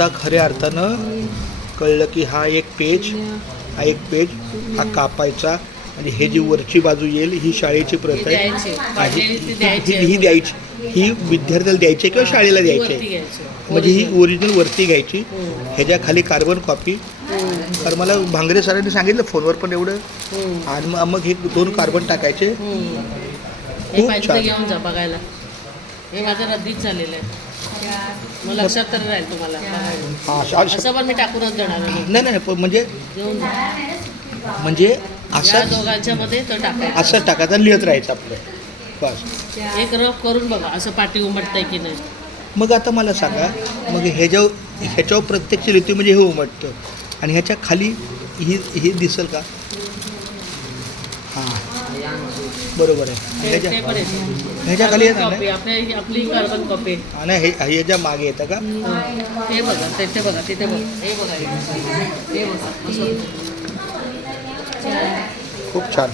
आता खऱ्या अर्थानं कळलं की हा एक पेज हा कापायचा आणि हे जी वरची बाजू येईल ही शाळेची प्रत आहे. ही द्यायची, ही विद्यार्थ्याला द्यायची किंवा शाळेला द्यायची. म्हणजे ही ओरिजिनल वरती घ्यायची, ह्याच्या खाली कार्बन कॉपी. कारण मला भांगरे सरांनी सांगितलं फोनवर पण एवढं. आणि मग हे 2 कार्बन टाकायचे. खूप छान. घेऊन जा बघायला. हे माझं रद्दीच झालेलं आहे. मग लक्षात तर राहील तुम्हाला. हां, असं पण मी टाकूनच देणार आहे. नाही म्हणजे घेऊन जा. म्हणजे या दोघांच्या मध्ये तर टाकायचं. असं टाकायचं, लिहित राहायचं आपलं बस. एक रफ करून बघा असं पाठी उमटतंय की नाही. मग आता मला सांगा, मग ह्याच्यावर प्रत्यक्ष लिहितो म्हणजे हे उमटतं आणि ह्याच्या खाली ही दिसेल का? हां बरोबर आहे. ह्याच्या खाली येणार नाही. आपली कार्बन कॉपी आणि ह्याच्या मागे येतं का? हे बघा, तिथे बघा, तिथे बघा, हे बघा, हे बघा. खूप छान.